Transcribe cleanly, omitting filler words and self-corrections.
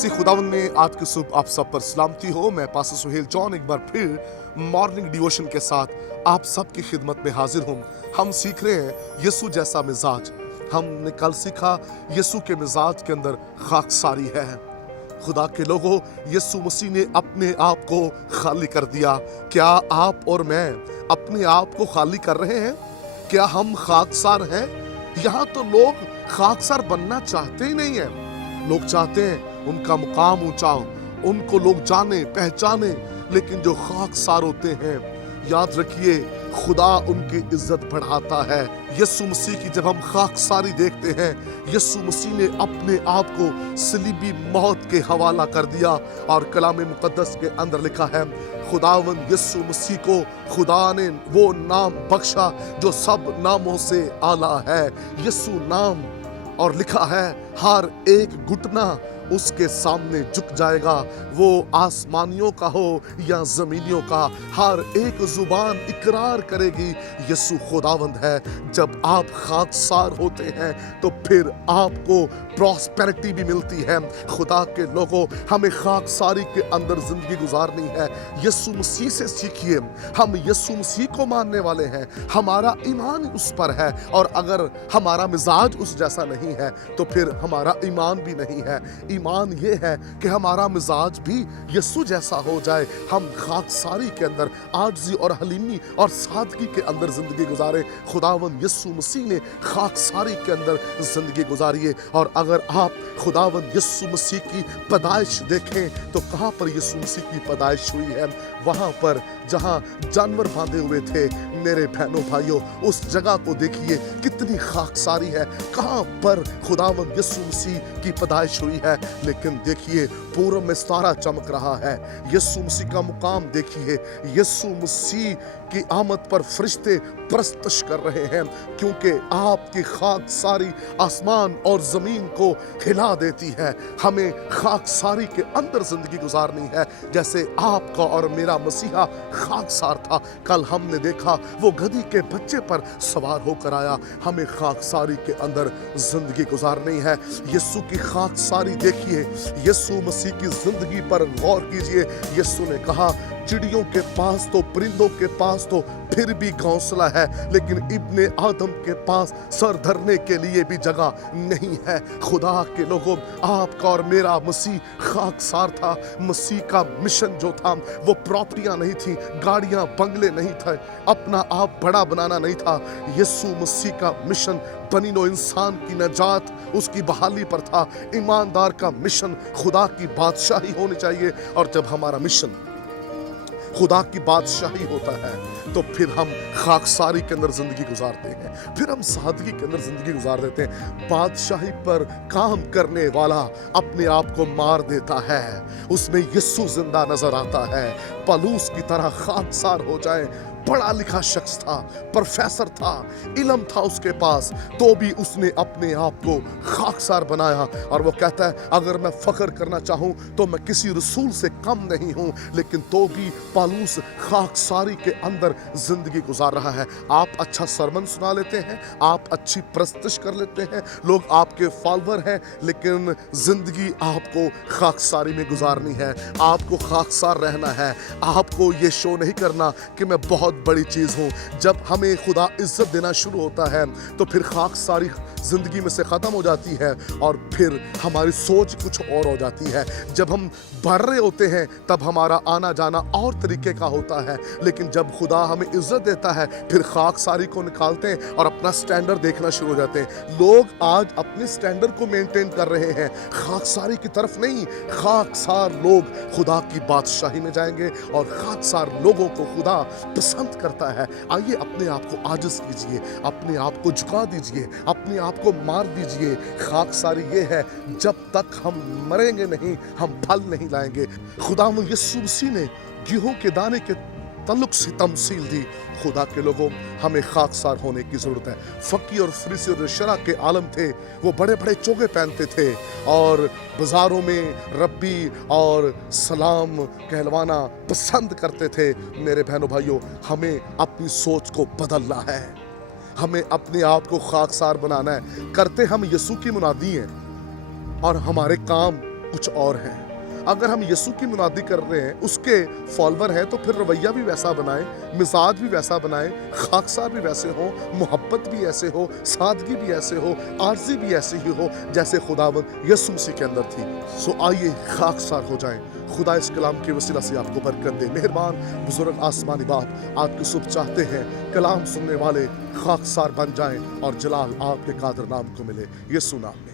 मसीह खुदावंद में आज की सुबह आप सब पर सलामती हो। मैं पास्टर सुहेल जॉन एक बार फिर मॉर्निंग डिवोशन के साथ आप सब की खिदमत में हाजिर हूँ। हम सीख रहे हैं यीशु जैसा मिजाज। हमने कल सीखा यीशु के मिजाज के अंदर खाकसारी है। खुदा के लोगों, यीशु मसीह ने अपने आप को खाली कर दिया। क्या आप और मैं अपने आप को खाली कर रहे हैं? क्या हम खाकसार हैं? यहाँ तो लोग खाकसार बनना चाहते ही नहीं है। लोग चाहते हैं उनका मुकाम ऊंचा हो, उनको लोग जाने पहचाने, लेकिन जो खाकसार होते हैं, याद रखिए खुदा उनकी इज्जत बढ़ाता है। यीशु मसीह की जब हम खाकसारी देखते हैं, यीशु मसीह ने अपने आप को सलीबी मौत के हवाला कर दिया और कलाम मुकद्दस के अंदर लिखा है, खुदावन यीशु मसीह को खुदा ने वो नाम बख्शा जो सब नामों से आला है, यीशु नाम। और लिखा है हर एक घुटना उसके सामने झुक जाएगा, वो आसमानियों का हो या जमीनियों का, हर एक जुबान इकरार करेगी यीशु खुदावंद है। जब आप खाकसार होते हैं तो फिर आपको प्रॉस्पेरिटी भी मिलती है। खुदा के लोगों, हमें खाकसारी के अंदर जिंदगी गुजारनी है। यीशु मसीह से सीखिए। हम यीशु मसीह को मानने वाले हैं, हमारा ईमान उस पर है, और अगर हमारा मिजाज उस जैसा नहीं है तो फिर हमारा ईमान भी नहीं है। ईमान ये है कि हमारा मिजाज भी यीशु जैसा हो जाए। हम खाकसारी के अंदर आजिज़ी और हलीमी और सादगी के अंदर जिंदगी गुजारे। खुदावंद यीशु मसीह ने खाकसारी के अंदर जिंदगी गुजारी है। और अगर आप खुदावंद यीशु मसीह की पैदाइश देखें तो कहाँ पर यीशु मसीह की पैदाइश हुई है? वहाँ पर जहाँ जानवर बांधे हुए थे। मेरे बहनों भाइयों, उस जगह को देखिए कितनी खाकसारी है। कहाँ पर खुदावंद यीशु मसीह की पैदाइश हुई है? लेकिन देखिए पूरब में तारा चमक रहा है। यीशु मसीह का मुकाम देखिए। यीशु मसीह की आमद पर फरिश्ते प्रस्तश कर रहे हैं, क्योंकि आपकी खाकसारी आसमान और जमीन को हिला देती है। हमें खाकसारी के अंदर जिंदगी गुजारनी है, जैसे आपका और मेरा मसीहा खाकसार था। कल हमने देखा वो गधी के बच्चे पर सवार होकर आया। हमें खाकसारी के अंदर जिंदगी गुजारनी है। यीशु की खाकसारी देखिए, यीशु मसीह की जिंदगी पर गौर कीजिए। यीशु ने कहा, चिड़ियों के पास तो, परिंदों के पास तो फिर भी घोंसला है, लेकिन इब्ने आदम के पास सर धरने के लिए भी जगह नहीं है। खुदा के लोगों, आपका और मेरा मसीह खाकसार था। मसीह का मिशन जो था वो प्रॉपर्टियां नहीं थी, गाड़ियां बंगले नहीं थे, अपना आप बड़ा बनाना नहीं था। यीशु मसीह का मिशन बनी नो इंसान की नजात, उसकी बहाली पर था। ईमानदार का मिशन खुदा की बादशाही होनी चाहिए। और जब हमारा मिशन खुदा की बादशाही होता है तो फिर हम खाकसारी के अंदर जिंदगी गुजारते हैं, फिर हम सादगी के अंदर जिंदगी गुजार देते हैं। बादशाही पर काम करने वाला अपने आप को मार देता है, उसमें यीशु जिंदा नजर आता है। पलूस की तरह खाकसार हो जाए। पढ़ा लिखा शख्स था, प्रोफेसर था, इल्म था उसके पास, तो भी उसने अपने आप को खाकसार बनाया। और वो कहता है, अगर मैं फख्र करना चाहूँ तो मैं किसी रसूल से कम नहीं हूँ। लेकिन तो भी पालूस खाकसारी के अंदर जिंदगी गुजार रहा है। आप अच्छा सरमन सुना लेते हैं, आप अच्छी प्रस्तश कर लेते हैं, लोग आपके फॉलोअर हैं, लेकिन जिंदगी आपको खाकसारी में गुजारनी है। आपको खाकसार रहना है। आपको ये शो नहीं करना कि मैं बहुत बड़ी चीज हूं। जब हमें खुदा इज्जत देना शुरू होता है तो फिर खाकसारी जिंदगी में से खत्म हो जाती है और फिर हमारी सोच कुछ और हो जाती है। जब हम बढ़ रहे होते हैं तब हमारा आना जाना और तरीके का होता है, लेकिन जब खुदा हमें इज्जत देता है फिर खाकसारी को निकालते हैं और अपना स्टैंडर्ड देखना शुरू हो जाते हैं। लोग आज अपने स्टैंडर्ड को मेंटेन कर रहे हैं, खाकसारी की तरफ नहीं। खाकसार लोग खुदा की बादशाही में जाएंगे और खाकसार लोगों को खुदा पसंद करता है। आइए अपने आप को आजिज़ कीजिए, अपने आप को झुका दीजिए, अपने आप को मार दीजिए। खाकसारी ये है, जब तक हम मरेंगे नहीं हम फल नहीं लाएंगे। खुदावंद यीशु मसीह ने गेहूं के दाने के तल्लुक से तमसील दी। खुदा के लोगों, हमें खाकसार होने की जरूरत है। फकी और फरीसी और शरा के आलम थे, वो बड़े बड़े चोगे पहनते थे और बाजारों में रब्बी और सलाम कहलवाना पसंद करते थे। मेरे बहनों भाइयों, हमें अपनी सोच को बदलना है, हमें अपने आप को खाकसार बनाना है। करते हम यीशु की मुनादी हैं और हमारे काम कुछ और हैं। अगर हम यीशु की मुनादी कर रहे हैं, उसके फॉलोवर हैं, तो फिर रवैया भी वैसा बनाएं, मिजाज भी वैसा बनाएं, खाकसार भी वैसे हो, मोहब्बत भी ऐसे हो, सादगी भी ऐसे हो, आर्जी भी ऐसी ही हो जैसे खुदावंद यीशु मसीह के अंदर थी। सो आइए खाकसार हो जाएं। खुदा इस कलाम के वसीला से आपको बरकत दे। मेहरबान बुजुर्ग आसमानी बाप, आपकी सुबह चाहते हैं कलाम सुनने वाले खाकसार बन जाएं और जलाल आपके कादर नाम को मिले, यीशु नाम में।